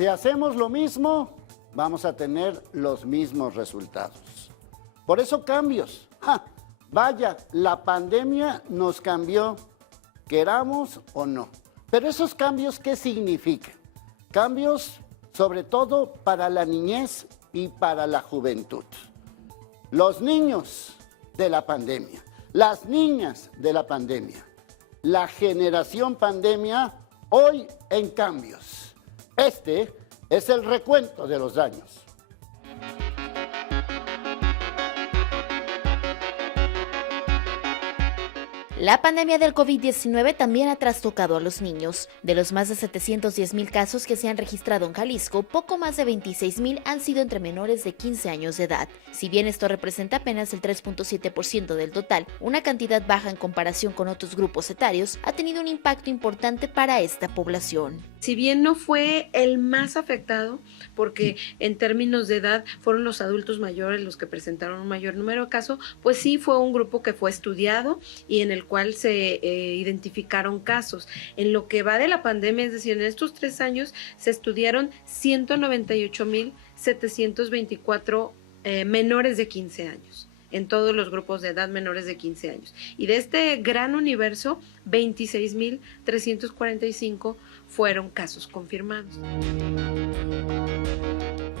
Si hacemos lo mismo, vamos a tener los mismos resultados. Por eso cambios. Vaya, la pandemia nos cambió, queramos o no. Pero esos cambios, ¿qué significan? Cambios sobre todo para la niñez y para la juventud. Los niños de la pandemia, las niñas de la pandemia, la generación pandemia, hoy en cambios. Este es el recuento de los daños. La pandemia del COVID-19 también ha trastocado a los niños. De los más de 710,000 casos que se han registrado en Jalisco, poco más de 26,000 han sido entre menores de 15 años de edad. Si bien esto representa apenas el 3.7% del total, una cantidad baja en comparación con otros grupos etarios, ha tenido un impacto importante para esta población. Si bien no fue el más afectado, porque en términos de edad fueron los adultos mayores los que presentaron un mayor número de casos, pues sí fue un grupo que fue estudiado y en el cual se identificaron casos. En lo que va de la pandemia, es decir, en estos 3 años se estudiaron 198,724 menores de 15 años. En todos los grupos de edad menores de 15 años. Y de este gran universo, 26,345 fueron casos confirmados.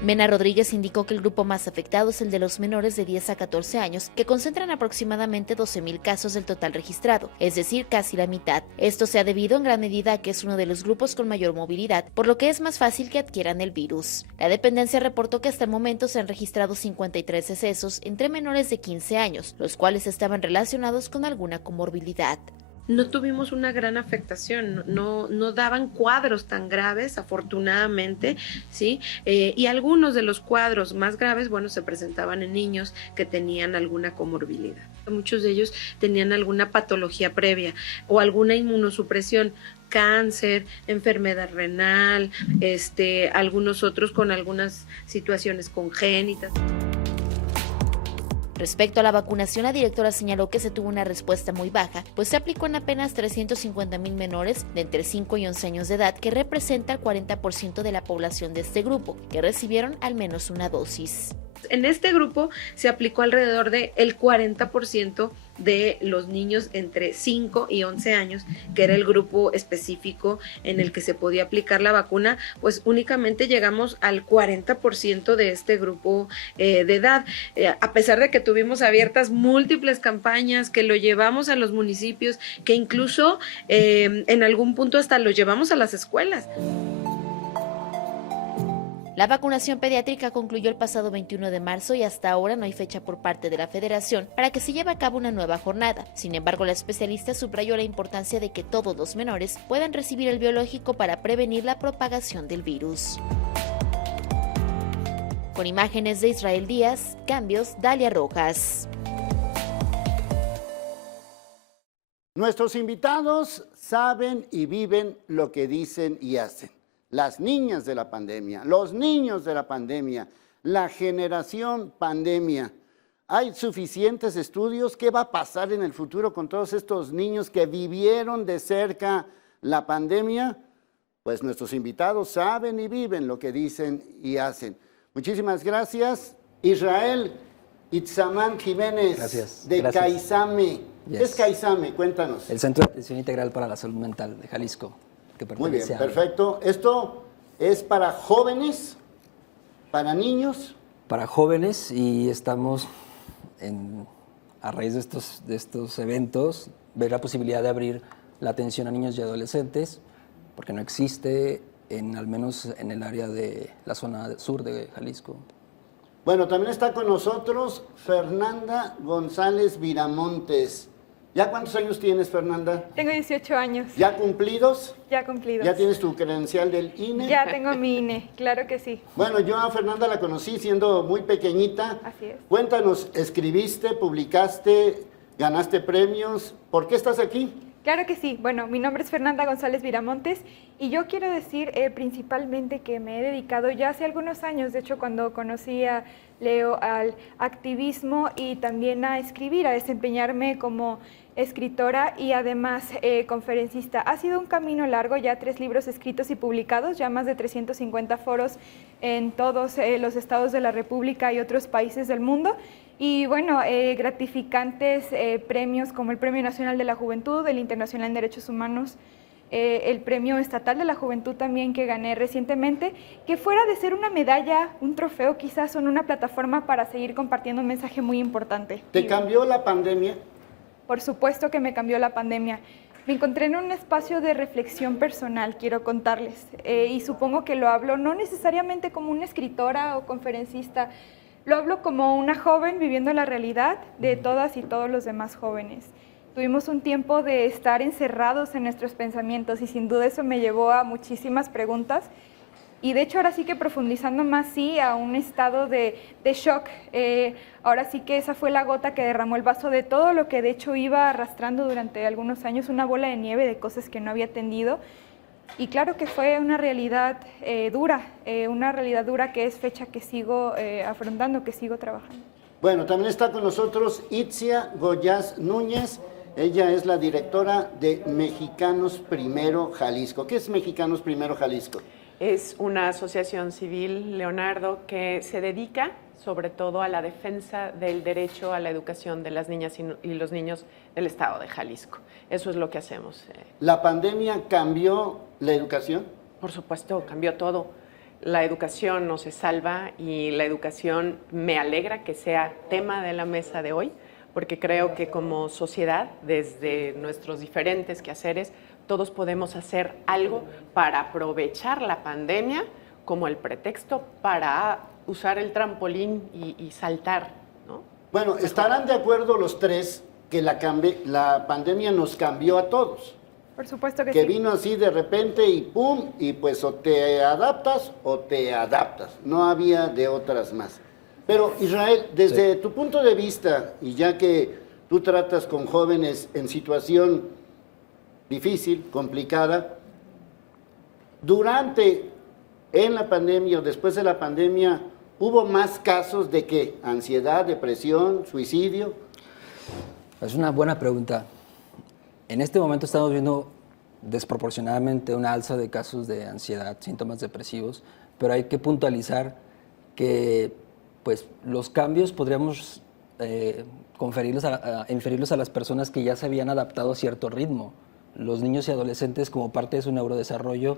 Mena Rodríguez indicó que el grupo más afectado es el de los menores de 10 a 14 años, que concentran aproximadamente 12,000 casos del total registrado, es decir, casi la mitad. Esto se ha debido en gran medida a que es uno de los grupos con mayor movilidad, por lo que es más fácil que adquieran el virus. La dependencia reportó que hasta el momento se han registrado 53 decesos entre menores de 15 años, los cuales estaban relacionados con alguna comorbilidad. No tuvimos una gran afectación, no daban cuadros tan graves, afortunadamente, ¿sí? Y algunos de los cuadros más graves, bueno, se presentaban en niños que tenían alguna comorbilidad. Muchos de ellos tenían alguna patología previa o alguna inmunosupresión, cáncer, enfermedad renal, algunos otros con algunas situaciones congénitas. Respecto a la vacunación, la directora señaló que se tuvo una respuesta muy baja, pues se aplicó en apenas 350,000 menores de entre 5 y 11 años de edad, que representa el 40% de la población de este grupo, que recibieron al menos una dosis. En este grupo se aplicó alrededor del 40% de los niños entre 5 y 11 años, que era el grupo específico en el que se podía aplicar la vacuna, pues únicamente llegamos al 40% de este grupo de edad. A pesar de que tuvimos abiertas múltiples campañas, que lo llevamos a los municipios, que incluso en algún punto hasta lo llevamos a las escuelas. La vacunación pediátrica concluyó el pasado 21 de marzo y hasta ahora no hay fecha por parte de la Federación para que se lleve a cabo una nueva jornada. Sin embargo, la especialista subrayó la importancia de que todos los menores puedan recibir el biológico para prevenir la propagación del virus. Con imágenes de Israel Díaz, Cambios, Dalia Rojas. Nuestros invitados saben y viven lo que dicen y hacen. Las niñas de la pandemia, los niños de la pandemia, la generación pandemia. Hay suficientes estudios. ¿Qué va a pasar en el futuro con todos estos niños que vivieron de cerca la pandemia? Pues nuestros invitados saben y viven lo que dicen y hacen. Muchísimas gracias. Israel Itzamán Jiménez, gracias. de CAISAME. Yes. ¿Qué es CAISAME? Cuéntanos. El Centro de Atención Integral para la Salud Mental de Jalisco. Muy bien, perfecto. ¿Esto es para jóvenes, para niños? Para jóvenes, y estamos a raíz de estos eventos, ver la posibilidad de abrir la atención a niños y adolescentes, porque no existe, al menos en el área de la zona sur de Jalisco. Bueno, también está con nosotros Fernanda González Viramontes. ¿Ya cuántos años tienes, Fernanda? Tengo 18 años. ¿Ya cumplidos? Ya cumplidos. ¿Ya tienes tu credencial del INE? Ya tengo mi INE, claro que sí. Bueno, yo a Fernanda la conocí siendo muy pequeñita. Así es. Cuéntanos, escribiste, publicaste, ganaste premios. ¿Por qué estás aquí? Claro que sí. Bueno, mi nombre es Fernanda González Viramontes y yo quiero decir principalmente que me he dedicado ya hace algunos años, de hecho cuando conocí a Leo, al activismo y también a escribir, a desempeñarme como escritora y además conferencista. Ha sido un camino largo, ya 3 libros escritos y publicados, ya más de 350 foros en todos los estados de la República y otros países del mundo. Y bueno, gratificantes premios como el Premio Nacional de la Juventud, el Internacional en Derechos Humanos, el Premio Estatal de la Juventud también que gané recientemente, que fuera de ser una medalla, un trofeo, quizás son una plataforma para seguir compartiendo un mensaje muy importante. ¿Te cambió la pandemia? Por supuesto que me cambió la pandemia. Me encontré en un espacio de reflexión personal, quiero contarles, y supongo que lo hablo no necesariamente como una escritora o conferencista, lo hablo como una joven viviendo la realidad de todas y todos los demás jóvenes. Tuvimos un tiempo de estar encerrados en nuestros pensamientos y sin duda eso me llevó a muchísimas preguntas. Y de hecho ahora sí que profundizando más, sí, a un estado de shock. Ahora sí que esa fue la gota que derramó el vaso de todo lo que de hecho iba arrastrando durante algunos años, una bola de nieve de cosas que no había atendido. Y claro que fue una realidad dura que es fecha que sigo afrontando, que sigo trabajando. Bueno, también está con nosotros Itzia Goyaz Núñez. Ella es la directora de Mexicanos Primero Jalisco. ¿Qué es Mexicanos Primero Jalisco? Es una asociación civil, Leonardo, que se dedica sobre todo a la defensa del derecho a la educación de las niñas y los niños del estado de Jalisco. Eso es lo que hacemos. ¿La pandemia cambió la educación? Por supuesto, cambió todo. La educación no se salva y la educación me alegra que sea tema de la mesa de hoy, porque creo que como sociedad, desde nuestros diferentes quehaceres, todos podemos hacer algo para aprovechar la pandemia como el pretexto para usar el trampolín y saltar, ¿no? Bueno, estarán de acuerdo los tres que la pandemia nos cambió a todos. Por supuesto que sí. Que vino así de repente y pum, y pues o te adaptas o te adaptas. No había de otras más. Pero Israel, desde tu punto de vista, y ya que tú tratas con jóvenes en situación difícil, complicada, en la pandemia o después de la pandemia, ¿hubo más casos de qué? ¿Ansiedad, depresión, suicidio? Es una buena pregunta. En este momento estamos viendo desproporcionadamente una alza de casos de ansiedad, síntomas depresivos, pero hay que puntualizar que pues, los cambios podríamos inferirlos a las personas que ya se habían adaptado a cierto ritmo. Los niños y adolescentes, como parte de su neurodesarrollo,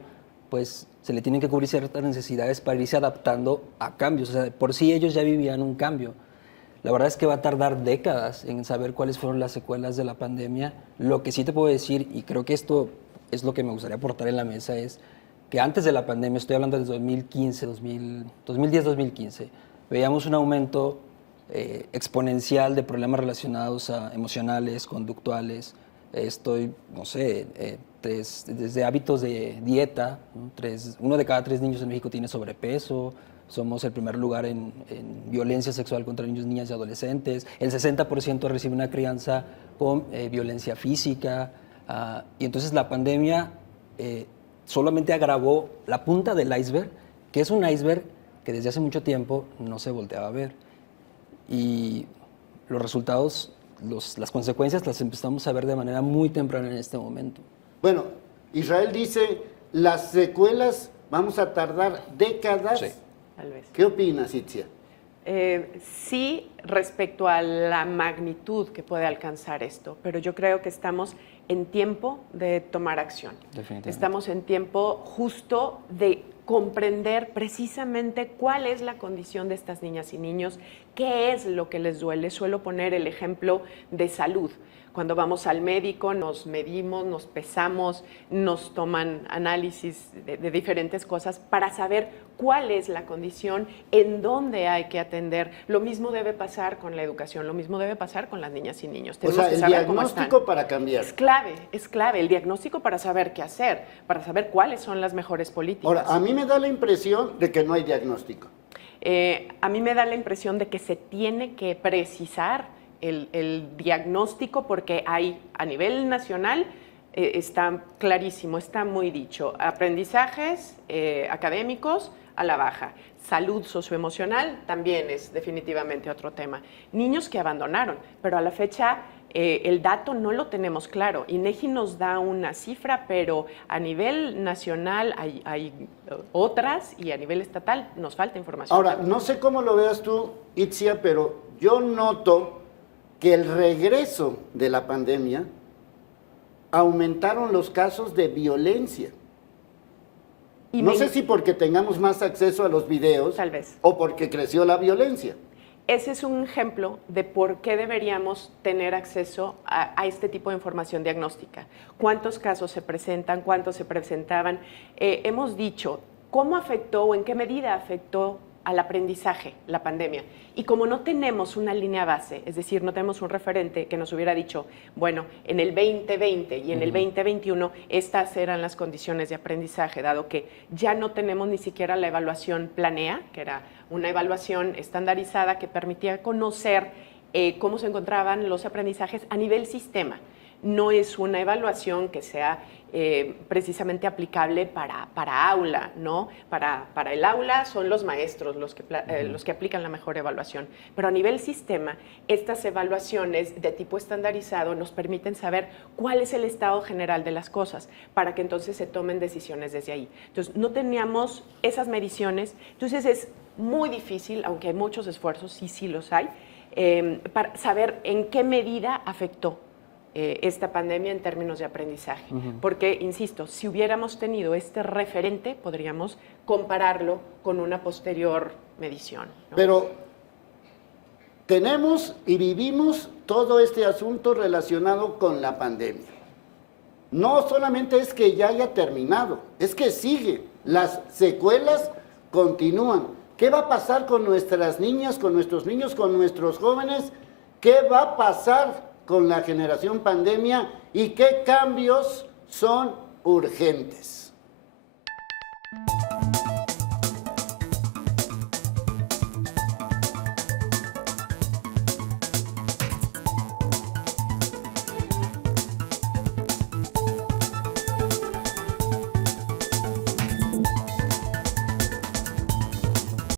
pues se le tienen que cubrir ciertas necesidades para irse adaptando a cambios. O sea, por sí ellos ya vivían un cambio. La verdad es que va a tardar décadas en saber cuáles fueron las secuelas de la pandemia. Lo que sí te puedo decir, y creo que esto es lo que me gustaría aportar en la mesa, es que antes de la pandemia, estoy hablando del 2010-2015, veíamos un aumento exponencial de problemas relacionados a emocionales, conductuales. No sé, desde hábitos de dieta, ¿no? 1 de cada 3 niños en México tiene sobrepeso. Somos el primer lugar en violencia sexual contra niños, niñas y adolescentes. El 60% recibe una crianza con violencia física. Y entonces la pandemia solamente agravó la punta del iceberg, que es un iceberg que desde hace mucho tiempo no se volteaba a ver. Y los resultados, las consecuencias las empezamos a ver de manera muy temprana en este momento. Bueno, Israel dice, las secuelas vamos a tardar décadas. Sí. Tal vez. ¿Qué opinas, Itzia? Sí, respecto a la magnitud que puede alcanzar esto, pero yo creo que estamos en tiempo de tomar acción. Definitivamente. Estamos en tiempo justo de comprender precisamente cuál es la condición de estas niñas y niños, qué es lo que les duele. Suelo poner el ejemplo de salud. Cuando vamos al médico nos medimos, nos pesamos, nos toman análisis de diferentes cosas para saber cuál es la condición, en dónde hay que atender. Lo mismo debe pasar con la educación, lo mismo debe pasar con las niñas y niños. O sea, el diagnóstico para cambiar. Es clave el diagnóstico para saber qué hacer, para saber cuáles son las mejores políticas. Ahora, a mí me da la impresión de que no hay diagnóstico. A mí me da la impresión de que se tiene que precisar el diagnóstico, porque hay a nivel nacional está clarísimo, está muy dicho, aprendizajes académicos a la baja, salud socioemocional también es definitivamente otro tema, niños que abandonaron, pero a la fecha El dato no lo tenemos claro. INEGI nos da una cifra, pero a nivel nacional hay otras y a nivel estatal nos falta información. Ahora, no sé cómo lo veas tú, Itzia, pero yo noto que el regreso de la pandemia aumentaron los casos de violencia. Y No sé si porque tengamos más acceso a los videos Tal vez. o porque creció la violencia. Ese es un ejemplo de por qué deberíamos tener acceso a este tipo de información diagnóstica. ¿Cuántos casos se presentan? ¿Cuántos se presentaban? Hemos dicho, ¿cómo afectó o en qué medida afectó al aprendizaje la pandemia? Y como no tenemos una línea base, es decir, no tenemos un referente que nos hubiera dicho, bueno, en el 2020 y en el 2021 estas eran las condiciones de aprendizaje, dado que ya no tenemos ni siquiera la evaluación Planea, que era una evaluación estandarizada que permitía conocer cómo se encontraban los aprendizajes a nivel sistema. No es una evaluación que sea precisamente aplicable para aula, ¿no? Para el aula son los maestros los que aplican la mejor evaluación, pero a nivel sistema, estas evaluaciones de tipo estandarizado nos permiten saber cuál es el estado general de las cosas, para que entonces se tomen decisiones desde ahí. Entonces, no teníamos esas mediciones, entonces es muy difícil, aunque hay muchos esfuerzos, sí los hay, para saber en qué medida afectó esta pandemia en términos de aprendizaje. Porque, insisto, si hubiéramos tenido este referente, podríamos compararlo con una posterior medición, ¿no? Pero tenemos y vivimos todo este asunto relacionado con la pandemia. No solamente es que ya haya terminado, es que sigue. Las secuelas continúan. ¿Qué va a pasar con nuestras niñas, con nuestros niños, con nuestros jóvenes? ¿Qué va a pasar con la generación pandemia y qué cambios son urgentes?